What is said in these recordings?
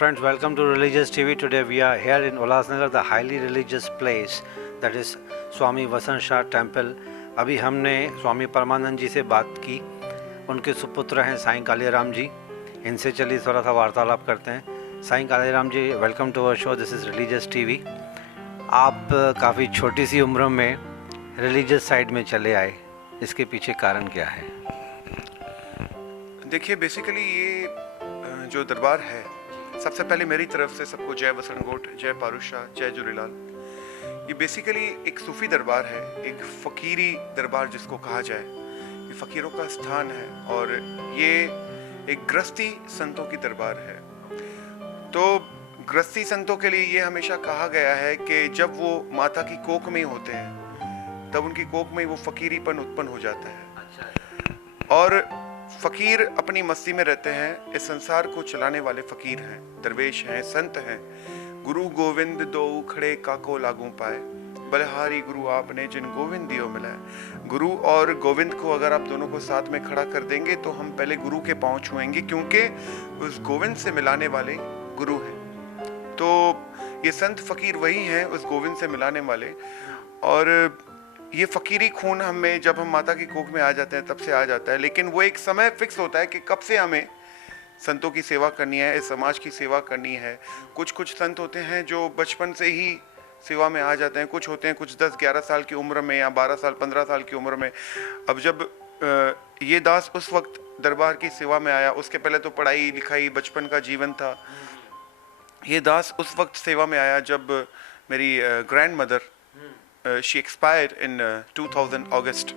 friends, welcome to Religious TV. Today we are here in Ulhasnagar, the highly religious place that is Swami Vasant Shah temple. अभी हमने स्वामी परमानंद जी से बात की. उनके सुपुत्र हैं साईं कालीराम जी. इनसे चलिए थोड़ा सा वार्तालाप करते हैं. Sai Kaliram ji, welcome to our show. This is religious TV. आप काफ़ी छोटी सी उम्र में रिलीजियस साइड में चले आए, इसके पीछे कारण क्या है? देखिए, बेसिकली ये जो दरबार है, सबसे पहले मेरी तरफ से सबको जय वसणगोट, जय पारुषा, जय झूलेलाल. ये बेसिकली एक सूफी दरबार है, एक फ़कीरी दरबार जिसको कहा जाए. ये फ़कीरों का स्थान है और ये एक गृहस्थी संतों की दरबार है. तो गृहस्थी संतों के लिए ये हमेशा कहा गया है कि जब वो माता की कोख में होते हैं तब उनकी कोख में वो फ़कीरीपन उत्पन्न हो जाता है. और फ़कीर अपनी मस्ती में रहते हैं. इस संसार को चलाने वाले फ़कीर हैं, दरवेश हैं, संत हैं. गुरु गोविंद दो खड़े काको लागू पाए, बलिहारी गुरु आपने जिन गोविंद दियो मिलाए. गुरु और गोविंद को अगर आप दोनों को साथ में खड़ा कर देंगे तो हम पहले गुरु के पांव छुएंगे, क्योंकि उस गोविंद से मिलाने वाले गुरु हैं. तो ये संत फ़कीर वही हैं, उस गोविंद से मिलाने वाले. और ये फ़कीरी खून हमें जब हम माता की कोख में आ जाते हैं तब से आ जाता है. लेकिन वो एक समय फिक्स होता है कि कब से हमें संतों की सेवा करनी है, इस समाज की सेवा करनी है. कुछ संत होते हैं जो बचपन से ही सेवा में आ जाते हैं. कुछ होते हैं कुछ 10-11 साल की उम्र में या 12 साल 15 साल की उम्र में. अब जब ये दास उस वक्त दरबार की सेवा में आया, उसके पहले तो पढ़ाई लिखाई बचपन का जीवन था. ये दास उस वक्त सेवा में आया जब मेरी grand mother she expired in 2000 August.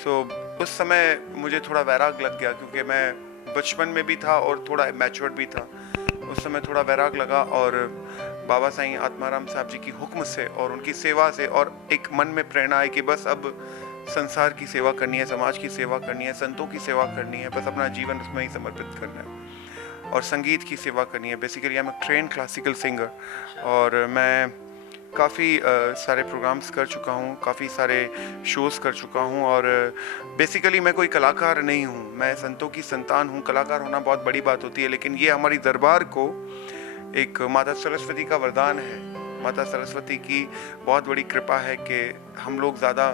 So उस समय मुझे थोड़ा वैराग लग गया, क्योंकि मैं बचपन में भी था और थोड़ा मैच्योर्ड भी था. उस समय थोड़ा वैराग लगा और बाबा साईं आत्माराम साहब जी की हुक्म से और उनकी सेवा से और एक मन में प्रेरणा आई कि बस अब संसार की सेवा करनी है, समाज की सेवा करनी है, संतों की सेवा करनी है, बस अपना जीवन उसमें ही समर्पित करना है और संगीत की सेवा करनी है. Basically I am a trained classical singer और मैं काफ़ी सारे प्रोग्राम्स कर चुका हूँ, काफ़ी सारे शोज़ कर चुका हूँ. और बेसिकली मैं कोई कलाकार नहीं हूँ, मैं संतों की संतान हूँ. कलाकार होना बहुत बड़ी बात होती है, लेकिन ये हमारी दरबार को एक माता सरस्वती का वरदान है. माता सरस्वती की बहुत बड़ी कृपा है कि हम लोग ज़्यादा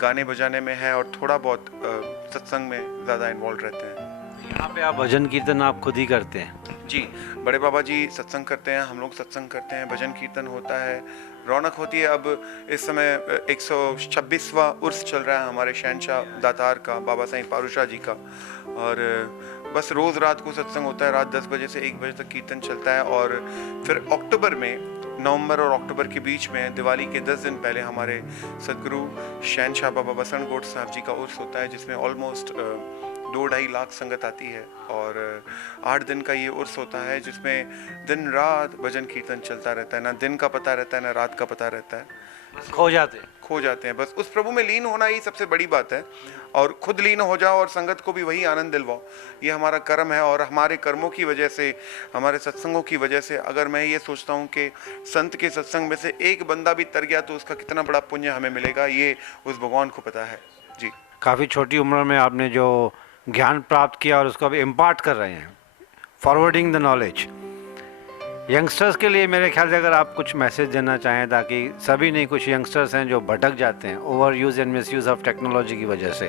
गाने बजाने में हैं और थोड़ा बहुत सत्संग में ज़्यादा इन्वॉल्व रहते हैं. यहाँ पे आप भजन कीर्तन आप खुद ही करते हैं? जी, बड़े बाबा जी सत्संग करते हैं, हम लोग सत्संग करते हैं, भजन कीर्तन होता है, रौनक होती है. अब इस समय 126वां उर्स चल रहा है हमारे शहनशाह दातार का, बाबा साईं पारुषा जी का. और बस रोज़ रात को सत्संग होता है, रात 10 बजे से 1 बजे तक कीर्तन चलता है. और फिर अक्टूबर में, नवंबर और अक्टूबर के बीच में, दिवाली के 10 दिन पहले हमारे सदगुरु शहनशाह बाबा वसणगोट साहब जी का उर्स होता है, जिसमें ऑलमोस्ट 2-2.5 लाख संगत आती है. और 8 दिन का ये उर्स होता है, जिसमें दिन रात भजन कीर्तन चलता रहता है. ना दिन का पता रहता है, ना रात का पता रहता है. खो जाते हैं. बस उस प्रभु में लीन होना ही सबसे बड़ी बात है. और खुद लीन हो जाओ और संगत को भी वही आनंद दिलवाओ. ये हमारा कर्म है. और हमारे कर्मों की वजह से, हमारे सत्संगों की वजह से, अगर मैं ये सोचता हूँ कि संत के सत्संग में से एक बंदा भी तर गया तो उसका कितना बड़ा पुण्य हमें मिलेगा, ये उस भगवान को पता है. जी, काफ़ी छोटी उम्र में आपने जो ज्ञान प्राप्त किया और उसको अभी इम्पार्ट कर रहे हैं, फॉरवर्डिंग द नॉलेज. यंगस्टर्स के लिए मेरे ख्याल से अगर आप कुछ मैसेज देना चाहें, ताकि सभी नहीं, कुछ यंगस्टर्स हैं जो भटक जाते हैं over use and miss use of technology की वजह से,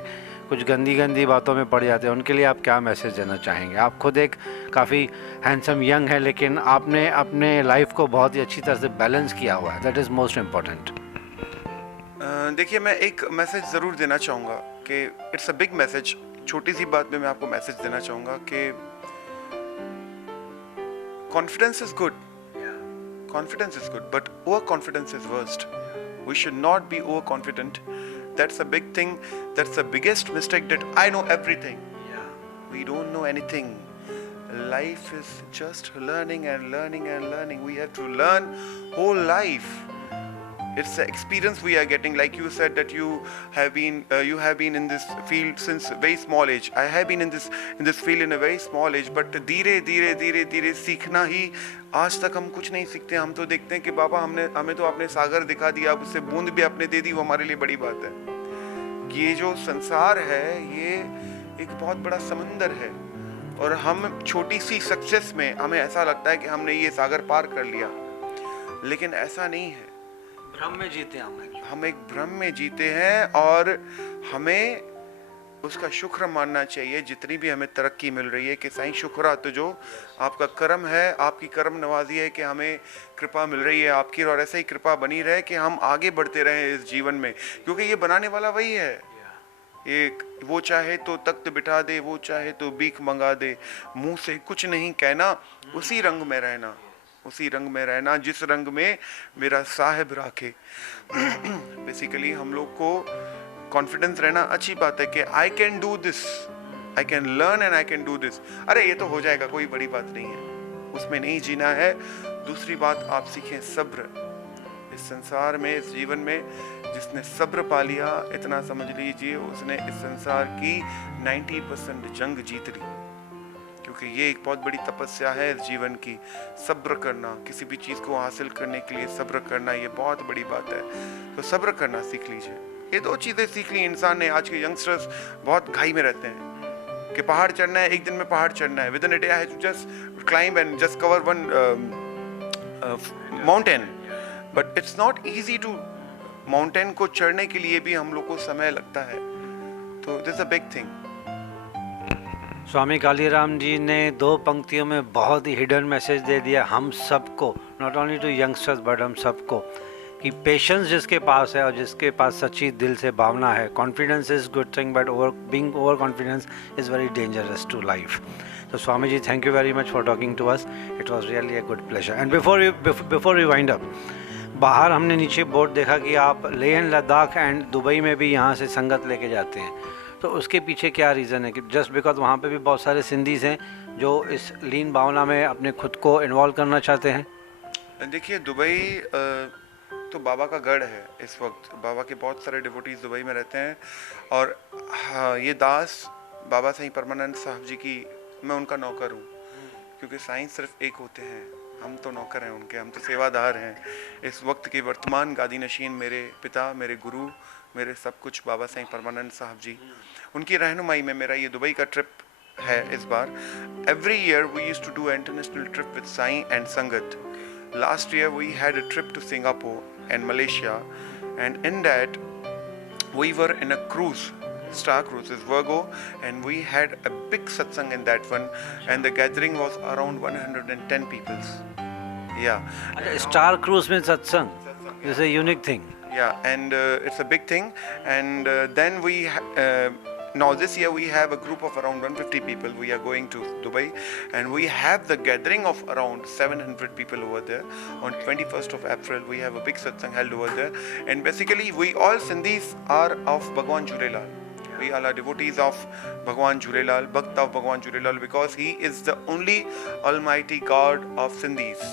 कुछ गंदी बातों में पड़ जाते हैं, उनके लिए आप क्या मैसेज देना चाहेंगे? आप खुद एक काफ़ी हैंडसम यंग है, लेकिन आपने अपने लाइफ को बहुत ही अच्छी तरह से बैलेंस किया हुआ है. That is most important. देखिए, मैं एक मैसेज ज़रूर देना चाहूँगा कि इट्स अ बिग मैसेज. छोटी सी बात में मैं आपको मैसेज देना चाहूँगा कि confidence is good. Confidence is good, but overconfidence is worst. We should not be overconfident. That's a big thing. That's the biggest mistake, that I know everything. We don't know anything. Life is just learning and learning and learning. We have to learn whole life. It's the experience we are getting. Like you said that you have been in this field since very small age. I have been in this field in a very small age. But धीरे सीखना ही, आज तक हम कुछ नहीं सीखते. हम तो देखते हैं कि बाबा हमें तो आपने सागर दिखा दिया, अब उससे बूंद भी आपने दे दी, वो हमारे लिए बड़ी बात है. ये जो संसार है, ये एक बहुत बड़ा समंदर है और हम छोटी सी सक्सेस में हमें ऐसा लगता है कि हमने ये सागर पार कर लिया, लेकिन ऐसा नहीं है। भ्रम में जीते हम एक भ्रम में जीते हैं और हमें उसका शुक्र मानना चाहिए जितनी भी हमें तरक्की मिल रही है कि साईं शुक्र तो जो आपका कर्म है, आपकी कर्म नवाजी है कि हमें कृपा मिल रही है आपकी, और ऐसे ही कृपा बनी रहे कि हम आगे बढ़ते रहें इस जीवन में, क्योंकि ये बनाने वाला वही है। एक वो चाहे तो तख्त बिठा दे, वो चाहे तो भीख मंगा दे, मुंह से कुछ नहीं कहना, उसी रंग में रहना, उसी रंग में रहना जिस रंग में मेरा साहिब राखे। बेसिकली हम लोग को कॉन्फिडेंस रहना अच्छी बात है कि I can do this, I can learn and I can do this. अरे ये तो हो जाएगा, कोई बड़ी बात नहीं है, उसमें नहीं जीना है। दूसरी बात आप सीखें सब्र। इस संसार में, इस जीवन में जिसने सब्र पा लिया, इतना समझ लीजिए उसने इस संसार की 90% जंग जीत ली, क्योंकि ये एक बहुत बड़ी तपस्या है इस जीवन की। सब्र करना, किसी भी चीज़ को हासिल करने के लिए सब्र करना, ये बहुत बड़ी बात है। तो सब्र करना सीख लीजिए। ये दो चीज़ें सीख ली इंसान ने। आज के यंगस्टर्स बहुत घाई में रहते हैं कि पहाड़ चढ़ना है, एक दिन में पहाड़ चढ़ना है, within a day I have to just climb and just cover one mountain, but it's not easy to. Mountain को चढ़ने के लिए भी हम लोग को समय लगता है, तो दिस अ बिग थिंग। स्वामी कालीराम जी ने 2 पंक्तियों में बहुत ही हिडन मैसेज दे दिया हम सबको, not only to youngsters but हम सबको, कि पेशेंस जिसके पास है और जिसके पास सच्ची दिल से भावना है, confidence is good thing but being overconfidence is very dangerous to life. तो Swami ji, thank you very much for talking to us, it was really a good pleasure. And before we wind up, बाहर हमने नीचे board देखा कि आप Leh and Ladakh and Dubai में भी यहाँ से संगत लेके जाते हैं, तो उसके पीछे क्या रीज़न है? कि जस्ट बिकॉज वहाँ पे भी बहुत सारे सिंधीज़ हैं जो इस लीन भावना में अपने खुद को इन्वॉल्व करना चाहते हैं? देखिए, दुबई तो बाबा का गढ़ है। इस वक्त बाबा के बहुत सारे डिवोटीज दुबई में रहते हैं, और हाँ, ये दास बाबा साईं परमानंद साहब जी की, मैं उनका नौकर हूँ, क्योंकि साईं सिर्फ एक होते हैं, हम तो नौकर हैं उनके, हम तो सेवादार हैं। इस वक्त के वर्तमान गादी नशीन मेरे पिता, मेरे गुरु, मेरे सब कुछ बाबा साईं परमानंद साहब जी, उनकी रहनुमाई में मेरा ये दुबई का ट्रिप है इस बार। Every year we used to do international trip with Sai and sangat. Last year we had a trip to Singapore and Malaysia, and in that we were in a cruise, Star Cruises Virgo, and we had a big satsang in that one, and the gathering was around 110 people. Yeah. Star Cruise means satsang. This is a unique thing. Yeah, and it's a big thing. And then we now this year we have a group of around 150 people. We are going to Dubai, and we have the gathering of around 700 people over there. On 21st of April we have a big satsang held over there, and basically we all Sindhis are of Bhagwan Jhulelal. We all are devotees of Bhagwan Jhulelal, Bhakt of Bhagwan Jhulelal, because he is the only almighty God of Sindhis.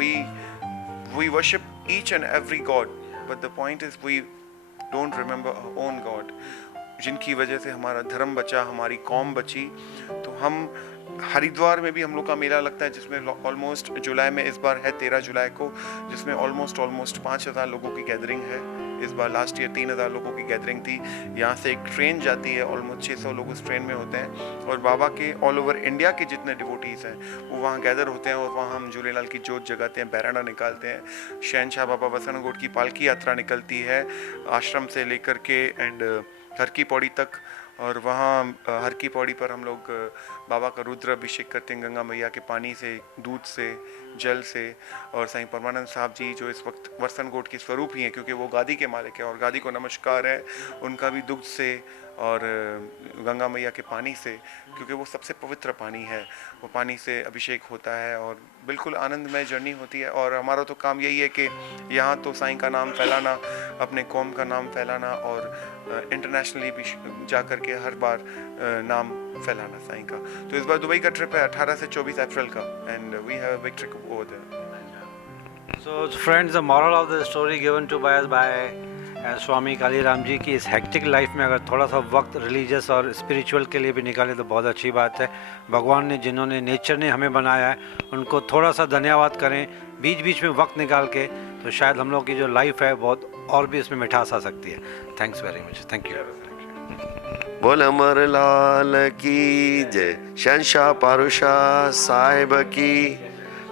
We worship each and every God, but the point is we don't remember our own God, जिनकी वजह से हमारा धर्म बचा, हमारी कौम बची। तो हम हरिद्वार में भी हम लोग का मेला लगता है, जिसमें ऑलमोस्ट जुलाई में, इस बार है 13 जुलाई को, जिसमें ऑलमोस्ट 5,000 लोगों की गैदरिंग है। इस बार लास्ट ईयर 3,000 लोगों की गैदरिंग थी। यहाँ से एक ट्रेन जाती है, ऑलमोस्ट 600 लोग उस ट्रेन में होते हैं, और बाबा के ऑल ओवर इंडिया के जितने डिवोटीज़ हैं वो वहाँ गैदर होते हैं, और वहाँ हम झूलेलाल की जोत जगाते हैं, बैराना निकालते हैं, शहनशाह बाबा वसनगोट की पालकी यात्रा निकलती है आश्रम से लेकर के एंड हर की पौड़ी तक, और वहाँ हर की पौड़ी पर हम लोग बाबा का रुद्र अभिषेक करते हैं गंगा मैया के पानी से, दूध से, जल से। और साईं परमानंद साहब जी जो इस वक्त वर्सनगोट के स्वरूप ही हैं, क्योंकि वो गादी के मालिक हैं और गादी को नमस्कार है, उनका भी दुग्ध से और गंगा मैया के पानी से, क्योंकि वो सबसे पवित्र पानी है, वो पानी से अभिषेक होता है और बिल्कुल आनंदमय जर्नी होती है। और हमारा तो काम यही है कि यहाँ तो साईं का नाम फैलाना, अपने कौम का नाम फैलाना, और इंटरनेशनली भी जा कर के हर बार नाम फैलाना साईं का। तो इस बार दुबई का ट्रिप है 18 से 24 अप्रैल का, and we have a big trip over there. So friends, the moral of the story given to by Swami Kaliram ji की इस हेक्टिक लाइफ में अगर थोड़ा सा वक्त रिलीजियस और स्पिरिचुअल के लिए भी निकाले तो बहुत अच्छी बात है। भगवान ने, जिन्होंने, नेचर ने हमें बनाया है, उनको थोड़ा सा धन्यवाद करें बीच बीच में वक्त निकाल के, तो शायद हम लोग की जो लाइफ है बहुत और भी इसमें मिठास आ सकती है। Thanks very much, thank you. बोल अमर लाल की जय। शहंशाह पारूशाह साहिब की,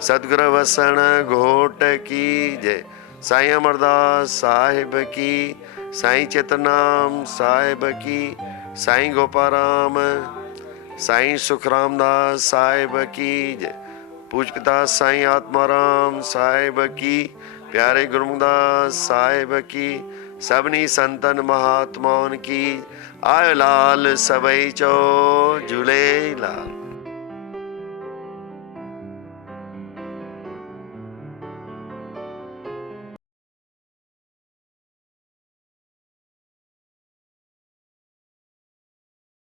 सतगुरु वसण घोट की जय। साईं अमरदास साहिब की, साईं चेतनाम साहिब की, साईं गोपाराम, साईं सुखराम दास साहिब की जय। पूज पिता साईं आत्माराम साहिब की, प्यारे गुरुदास साहिब की, सबनी संतन महात्माओं की। आयो लाल सबई चो झूले लाल।